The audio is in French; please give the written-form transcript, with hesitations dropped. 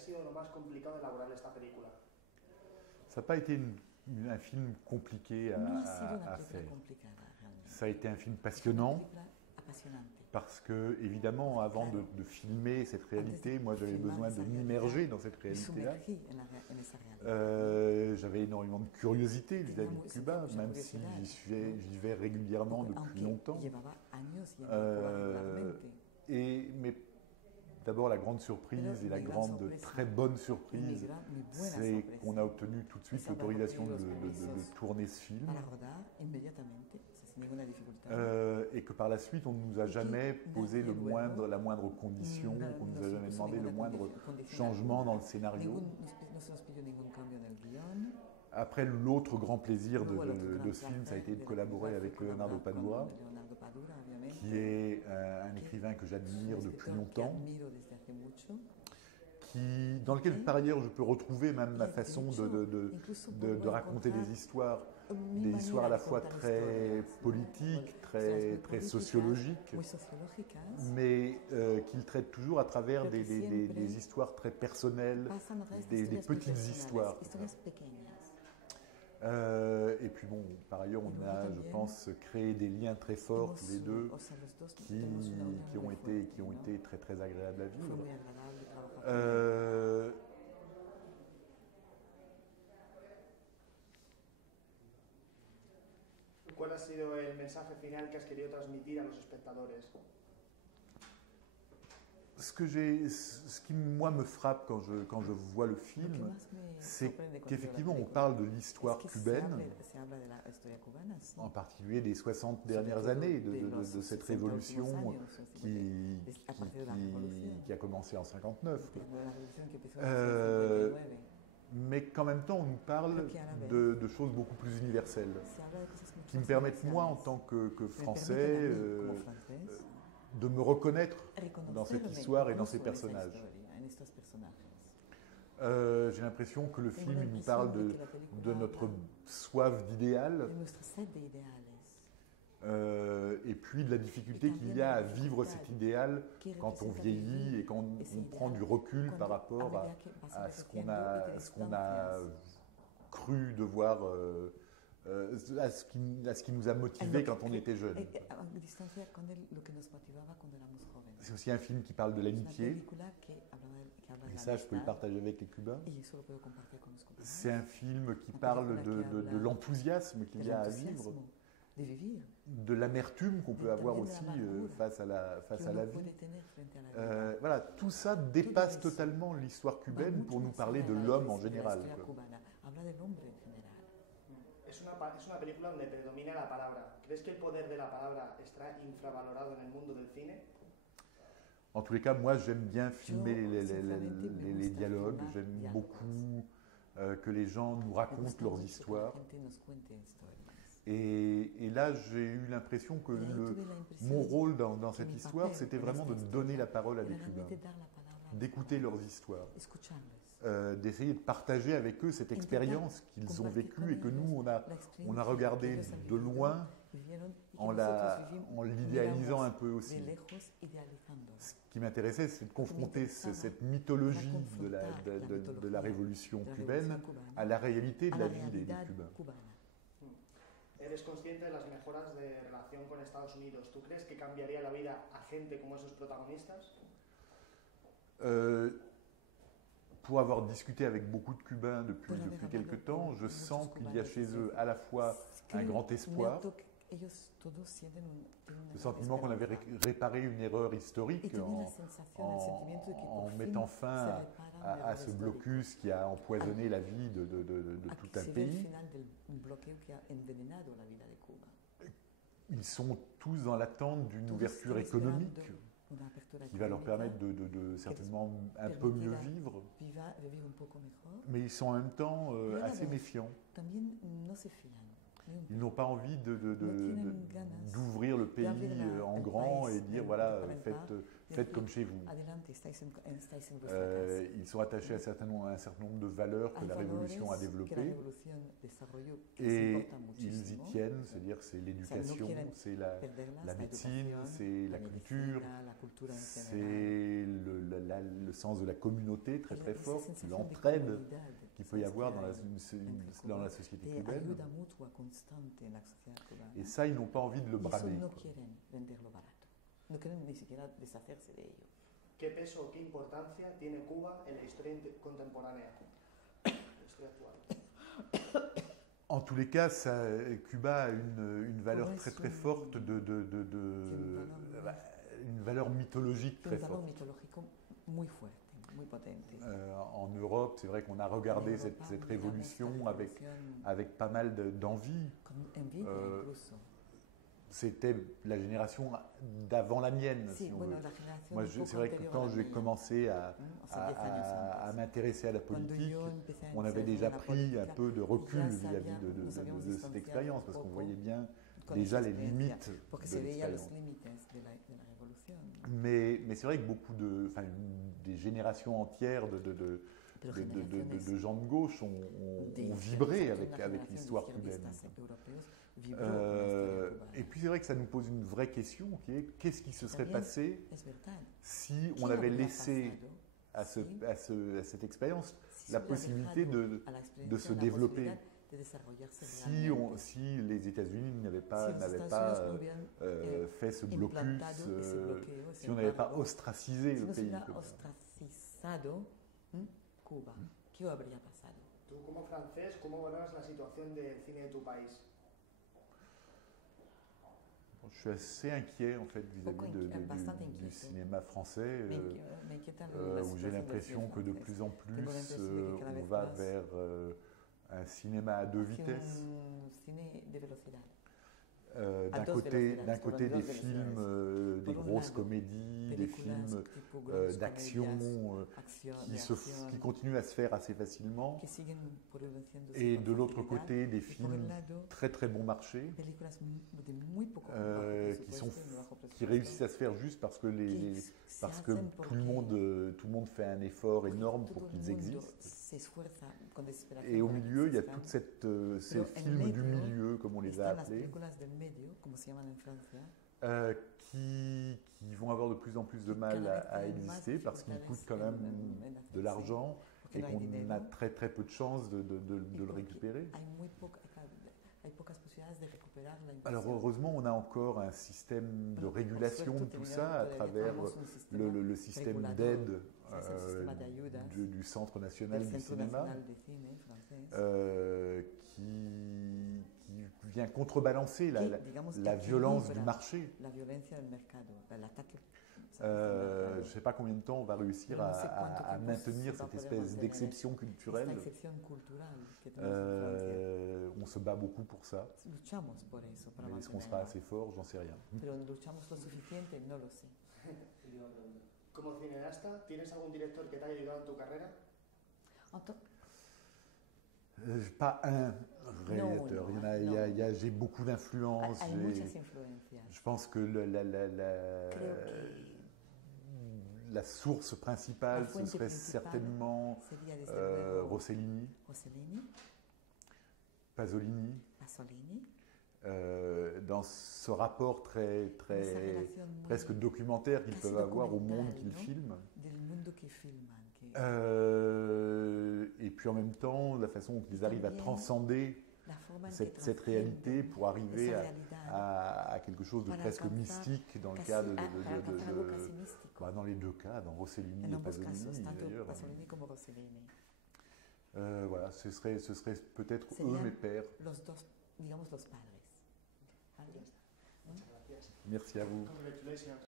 ha sido lo más complicado de elaborar esta película? Ça n'a pas été un film compliqué No ha sido una à película faire. complicada realmente. Ça a été un film Una passionnant película apasionante. parce que, évidemment, avant de filmer cette réalité, moi j'avais besoin de m'immerger dans cette Me réalité-là. sumergí en esa realidad. J'avais énormément de curiosité vis-à-vis de Cuba, même si j'y vais régulièrement depuis longtemps. Llevaba años yendo a Cuba regularmente. Mais d'abord, la grande surprise et la grande, très bonne surprise, c'est qu'on a obtenu tout de suite l'autorisation de tourner ce film. Para rodar inmediatamente, sin ninguna dificultad. Et que par la suite, on ne nous a jamais posé la moindre condition, on ne nous a jamais demandé le moindre changement dans le scénario. No se nos pidió ningún cambio en el guión. Après, l'autre grand plaisir de ce film, ça a été de collaborer avec Leonardo Padura, qui est un écrivain que j'admire depuis longtemps, dans lequel par ailleurs je peux retrouver même ma façon de raconter des histoires à la fois très politiques, très sociologiques, mais qu'il traite toujours à travers des histoires très personnelles, des petites histoires. Et puis bon, par ailleurs, on a, je pense, créé des liens très forts tous les deux, qui ont été très très agréables à vivre. ¿Cuál ha sido el mensaje final que has querido transmitir a los espectadores? Ce qui, moi, me frappe quand je vois le film, c'est qu'effectivement, on parle de l'histoire cubaine, en particulier des 60 dernières années de cette révolution qui a commencé en 59. Mais qu'en même temps, on nous parle de choses beaucoup plus universelles, qui me permettent, moi, en tant que Français, de me reconnaître dans cette histoire et dans ces personnages. J'ai l'impression que le film nous parle de notre soif d'idéal et puis de la difficulté qu'il y a à vivre cet idéal quand on vieillit et quand on prend du recul par rapport à ce qu'on a cru devoir... à ce qui nous a motivés quand on était jeune. C'est aussi un film qui parle de l'amitié, et ça je peux le partager avec les Cubains. C'est un film qui parle de l'enthousiasme qu'il y a à vivre, de l'amertume qu'on peut avoir aussi face à la vie. Voilà, tout ça dépasse totalement l'histoire cubaine pour nous parler de l'homme en général. Es una película donde predomina la palabra. ¿Crees que el poder de la palabra está infravalorado en el mundo del cine? En tous les cas, moi j'aime bien filmer les dialogues, j'aime beaucoup que les gens nous racontent leurs histoires. Et là, j'ai eu l'impression que mon rôle dans cette histoire, c'était vraiment de donner la parole à des Cubains, d'écouter leurs histoires, d'essayer de partager avec eux cette expérience qu'ils ont vécue et que nous, on a regardé de loin en l'idéalisant un peu aussi. Ce qui m'intéressait, c'est de confronter cette mythologie de la révolution cubaine à la réalité de la vie des Cubains. Eres consciente de las mejoras de relación con Estados Unidos. ¿Tú crees que cambiaría la vida a gente como esos protagonistas? Pour avoir discuté avec beaucoup de Cubains depuis quelques temps, je sens qu'il y a chez eux à la fois un grand espoir, le sentiment qu'on avait réparé une erreur historique en mettant fin à ce blocus qui a empoisonné la vie de tout un pays. Ils sont tous dans l'attente d'une ouverture économique qui va leur permettre de certainement un peu mieux vivre, mais ils sont en même temps assez méfiants. Ils n'ont pas envie d'ouvrir le pays en grand et dire voilà, faites comme chez vous. Ils sont attachés à un certain nombre de valeurs que la Révolution a développées et ils y tiennent, c'est-à-dire c'est l'éducation, c'est la médecine, c'est la culture, c'est le le sens de la communauté très très fort, l'entraide qu'il peut y avoir dans la société cubaine. Et ça, ils n'ont pas envie de le brader. ¿Qué peso o qué importancia tiene Cuba en la historia contemporánea, la historia actual? En tous les cas, Cuba a une valeur très très forte, une valeur mythologique très forte. En Europe, c'est vrai qu'on a regardé cette révolution avec pas mal d'envie. C'était la génération d'avant la mienne, si on veut. Moi, c'est vrai que quand j'ai commencé à m'intéresser à la politique, on avait déjà pris un peu de recul vis-à-vis de cette expérience, parce qu'on voyait bien déjà les limites de l'expérience. Mais c'est vrai que des générations entières de gens de gauche ont vibré avec l'histoire cubaine. Et puis c'est vrai que ça nous pose une vraie question qui est qu'est-ce qui se serait passé si on avait laissé à cette expérience la possibilité de se développer, si les États-Unis n'avaient pas fait ce blocus, si on n'avait pas ostracisé le pays. Tú como francés, ¿cómo valoras la situación del cine de tu país? Je suis assez inquiet en fait vis-à-vis du cinéma français, où j'ai l'impression que de plus en plus on va vers un cinéma à deux vitesses. D'un côté des films, des grosses comédies, des films d'action qui continuent à se faire assez facilement, et de l'autre côté des films très très bon marché qui réussissent à se faire juste parce que tout le monde fait un effort énorme pour qu'ils existent. Et au milieu, il y a tous ces films du milieu, comme on les a appelés, qui vont avoir de plus en plus de mal à exister parce qu'ils coûtent quand même de l'argent et qu'on a très très peu de chances de le récupérer. Alors heureusement, on a encore un système de régulation de tout ça à travers le système d'aide du Centre national du cinéma qui vient contrebalancer la violence du marché. Je ne sais pas combien de temps on va réussir à maintenir cette espèce d'exception culturelle. On se bat beaucoup pour ça. Mais est-ce qu'on sera assez fort? J'en sais rien. Como cineasta, ¿tienes algún director que te haya ayudado en tu carrera? Pas un réalisateur. J'ai beaucoup d'influences. Je pense que la source principale, ce serait certainement Rossellini, Pasolini. Dans ce rapport presque documentaire qu'ils peuvent avoir au monde qu'ils filment. Et puis en même temps, la façon dont ils arrivent à transcender cette réalité pour arriver à quelque chose de presque mystique dans le cas dans les deux cas, dans Rossellini et Pasolini d'ailleurs. Voilà, ce serait peut-être eux mes pères. Merci à vous.